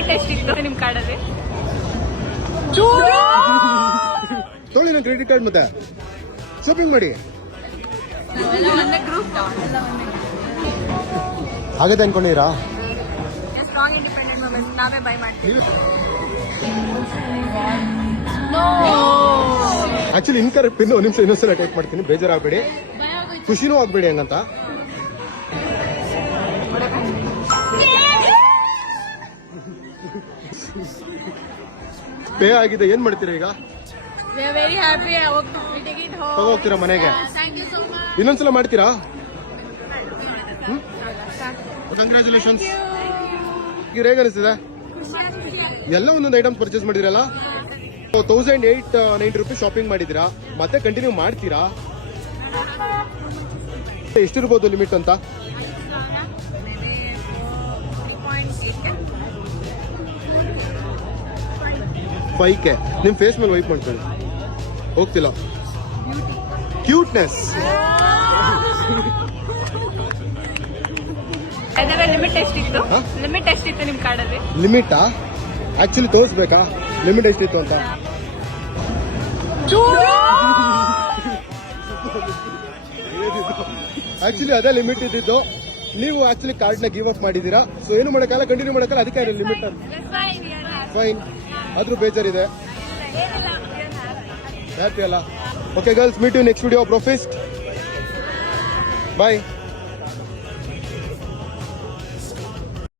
Limit ಎಷ್ಟಿತ್ತು ನಿಮ್ ಕಾರ್ಡಲ್ಲಿ? ತೊಗೊಳ್ಳಿ ನನ್ನ ಕ್ರೆಡಿಟ್ ಕಾರ್ಡ್ ಮತ್ತೆ ಶಾಪಿಂಗ್ ಮಾಡಿ. ಗ್ರೂಪ್ ಆಗತ್ತೆ ಅನ್ಕೊಂಡಿರಾ? ಸ್ಟ್ರಾಂಗ್ ಇಂಡಿಪೆಂಡೆಂಟ್ ವುಮೆನ್ಸ್ ನಾವೇ ಬೈ ಮಾಡ್ತೀವಿ. ಆಕ್ಚುಲಿ ಇನ್ಕರೆಕ್ಟ್ ಪಿನ್ ಒಂದು ನಿಮಿಷ ಇನ್ನೊಂದ್ಸಲ ಟೈಪ್ ಮಾಡ್ತೀನಿ, ಬೇಜಾರಾಗಬೇಡಿ, ಖುಷಿನೂ ಆಗ್ಬೇಡಿ ಹಂಗಂತ. ಪೇ ಆಗಿದೆ, ಏನ್ ಮಾಡ್ತೀರಾ ಈಗ? Very happy. ಹೋಗ್ತೀರಾ ಮನೆಗೆ? ಇನ್ನೊಂದ್ಸಲ ಮಾಡ್ತೀರಾ? ಕಂಗ್ರ್ಯಾಚುಲೇಷನ್ಸ್. ಹೇಗೆ ಅನಿಸ್ತಿದೆ? ಎಲ್ಲ ಒಂದೊಂದು ಐಟಮ್ಸ್ ಪರ್ಚೇಸ್ ಮಾಡಿದ್ರಲ್ಲ, 1890 ರೂಪೀಸ್ ಶಾಪಿಂಗ್ ಮಾಡಿದಿರಾ, ಮತ್ತೆ ಕಂಟಿನ್ಯೂ ಮಾಡ್ತೀರಾ? ಎಷ್ಟಿರ್ಬೋದು ಲಿಮಿಟ್ ಅಂತ? 5K. ನಿಮ್ ಫೇಸ್ ಮೇಲೆ ವೈಪ್ ಮಾಡ್ಕೊಳ್ಳಿ. ಹೋಗ್ತಿಲ್ಲ. ಕ್ಯೂಟ್ನೆಸ್. ಲಿಮಿಟ್ ಎಷ್ಟಿತ್ತು? ಲಿಮಿಟ್ ಎಷ್ಟಿತ್ತು ನಿಮ್ ಕಾರ್ಡಲ್ಲಿ? ಲಿಮಿಟಾ? ಆಕ್ಚುಲಿ ತೋರಿಸ್ಬೇಕಾ ಲಿಮಿಟ್ ಎಷ್ಟಿತ್ತು ಅಂತ? ಆಕ್ಚುಲಿ ಅದೇ ಲಿಮಿಟ್ ಇದ್ದಿದ್ದು. ನೀವು ಆಕ್ಚುಲಿ ಕಾರ್ಡ್ ನ ಗಿವ್ ಅಪ್ ಮಾಡಿದೀರಾ, ಸೊ ಏನು ಮಾಡಕ್ಕಲ್ಲ, ಕಂಟಿನ್ಯೂ ಮಾಡಕ್ಕಲ್ಲ, ಅದಕ್ಕೆ ಲಿಮಿಟ್ ಫೈನ್. ಆದ್ರೂ ಬೇಜಾರಿದೆ, ಹ್ಯಾಪಿ ಅಲ್ಲ? Okay girls, meet you next video. ಪ್ರೊಫೆಸ್ಟ್, ಬಾಯ್.